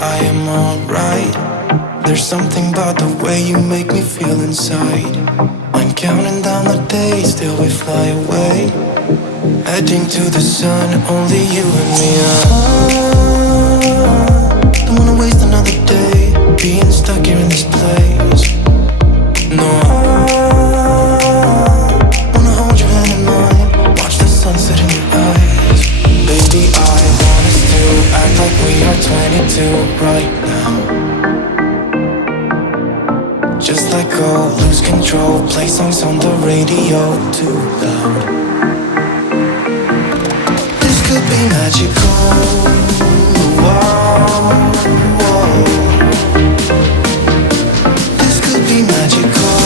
I am alright. There's something about the way you make me feel inside. I'm counting down the days till we fly away, heading to the sun, only you and me. Don't wanna waste another day being stuck here in this place. No, I wanna hold your hand in mine, watch the sunset in your eyes. Baby, I want us to act like we are 22 right now. Just let go, lose control, play songs on the radio too loud. This could be magical. Whoa, whoa. This could be magical.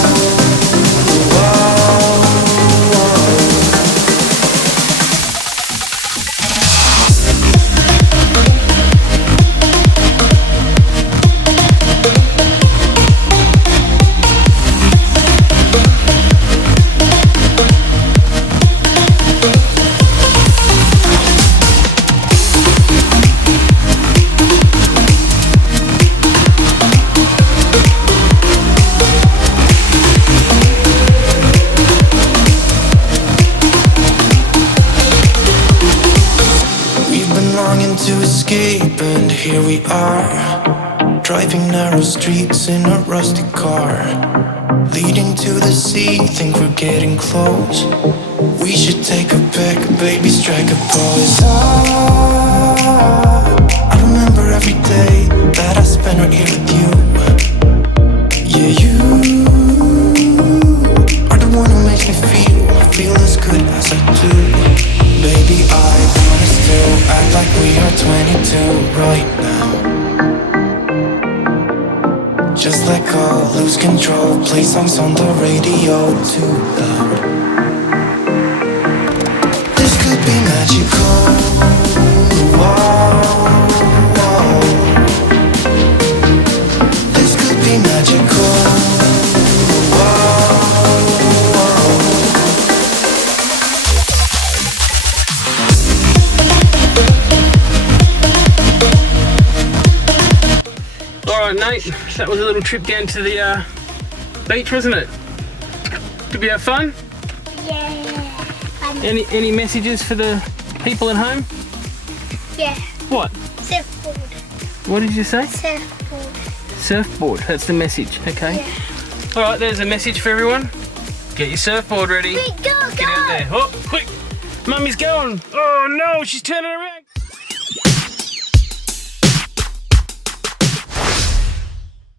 To escape, and here we are, driving narrow streets in a rusty car, leading to the sea. Think we're getting close. We should take a pic, baby, strike a pose. I remember every day that I spent right here with you. Yeah, you are the one who makes me feel as good as I do. Baby, I want us to act like we are 22 right now. Just let go, lose control, play songs on the radio too loud. This could be magical. Whoa, whoa. This could be magical. Nate, that was a little trip down to the beach, wasn't it? Did we have fun? Yeah. Any messages for the people at home? Yeah. What? Surfboard. What did you say? Surfboard. Surfboard, that's the message, okay. Yeah. Alright, there's a message for everyone. Get your surfboard ready. Wait, go, Get out there. Oh, quick! Mummy's going! Oh no, she's turning around!